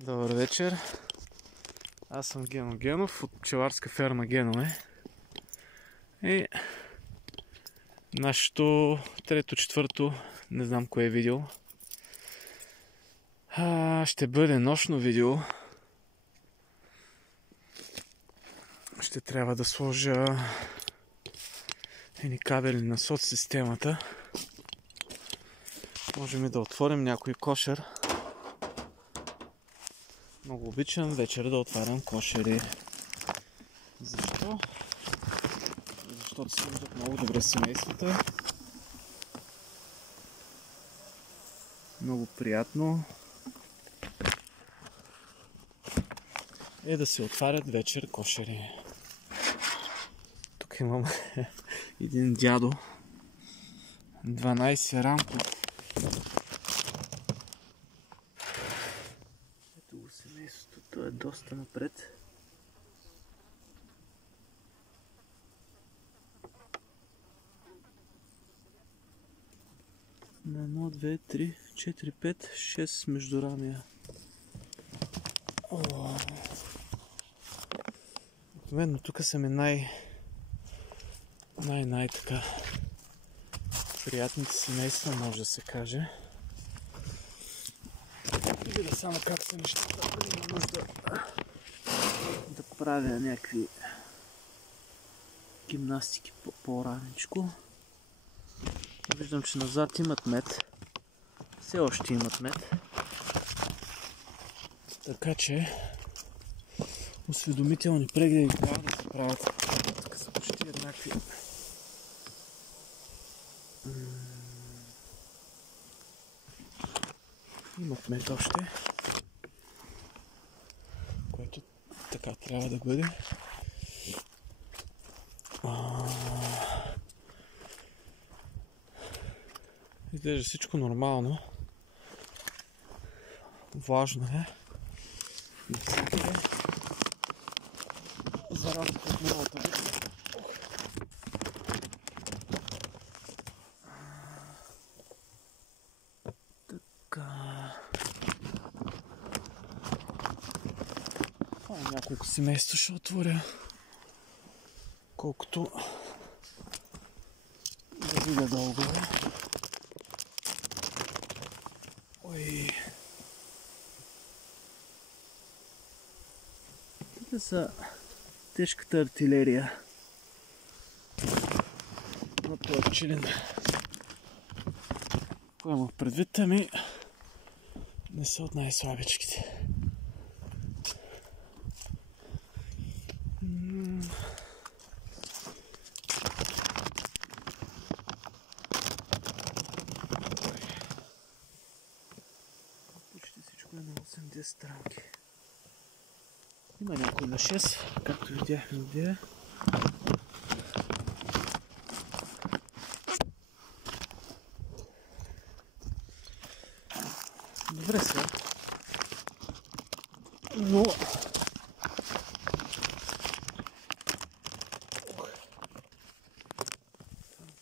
Добър вечер. Аз съм Гено Генов от пчеларска ферма Генове. И нашето трето-четвърто, не знам кое е видео, ще бъде нощно видео. Ще трябва да сложа едни кабели на соцсистемата. Можем и да отворим някой кошер. Много обичам вечер да отварям кошери. Защо? Защото се виждат много добре семействата. Много приятно е да се отварят вечер кошери. Тук имам един дядо, 12 рамко. Ето го семейството, то е доста напред. На 1, 2, 3, 4, 5, 6 междурамия. Обикновено тук са ми най-така приятните семейства, може да се каже. И видя само как са нещата, има нужда да правя някакви гимнастики по-раничко. Виждам, че назад имат мед. Все още имат мед. Така че осведомителни прегледи трябва да се правят. Тук са почти еднакви. Имат мед още. Което така трябва да бъде. Изглежда всичко нормално. Важно е навсякъде за разлика от миналата вечер. Така. Няколко семейства ще отворя. Колкото да видя дълго е. Ой. Тук са тежката артилерия на този пчелин. Поемах предвид, ами не са от най-слабичките. Почти всичко е на 80 рамки. Има някой на 6, както видяхме вие. Добре сега. Но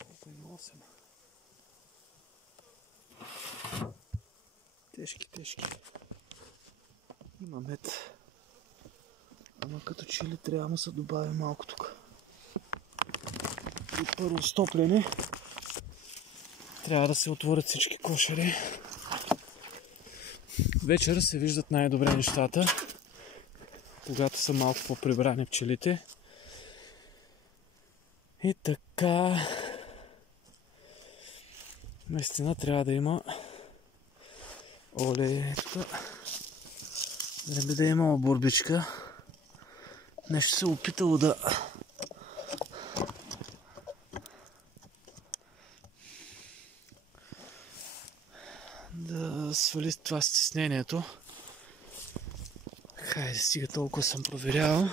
колко има 8. Тежки. Има мед. Ама като че ли трябва да се добави малко тук. И първо стопляне трябва да се отворят всички кошери. Вечер се виждат най-добре нещата, когато са малко по-прибрани пчелите. И така, наистина трябва да има олето. Не би да има борбичка. Нещо се опитало да свали това стеснението. Хайде, стига, толкова съм проверявал.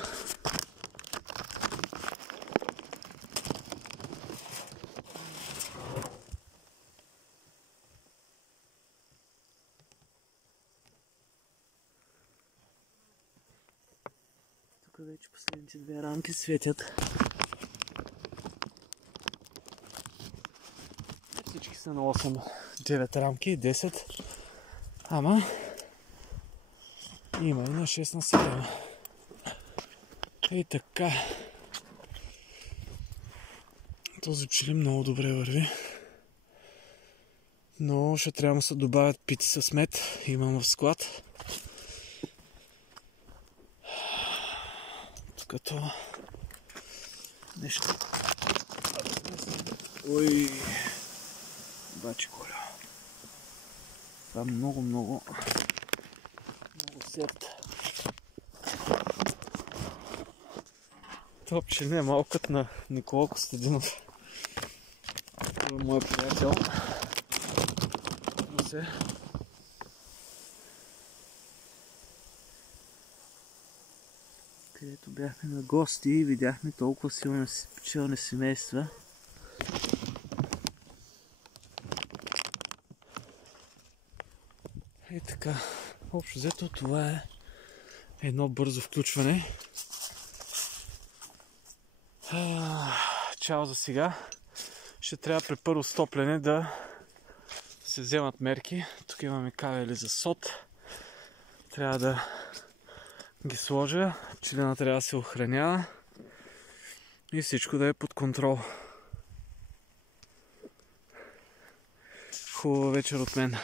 Тук вече последните две рамки светят. Всички са на 8, 9 рамки, 10. Ама Има и на 6 на 7. И така. Този пчелин много добре върви. Но ще трябва да се добавят пици с мед. Имам в склад. Като нещо. Ой, бачи коля. Това е много сет. Това пчелин е малко като на Никола Костадинов. Това е моят приятел. Където бяхме на гости и видяхме толкова силни пчелни семейства. И така, общо взето това е едно бързо включване. Чао за сега. Ще трябва при първо стопляне да се вземат мерки. Тук имаме кабели за сод. Трябва да ги сложа. Пчелина трябва да се охранява. И всичко да е под контрол. Хубава вечер от мен.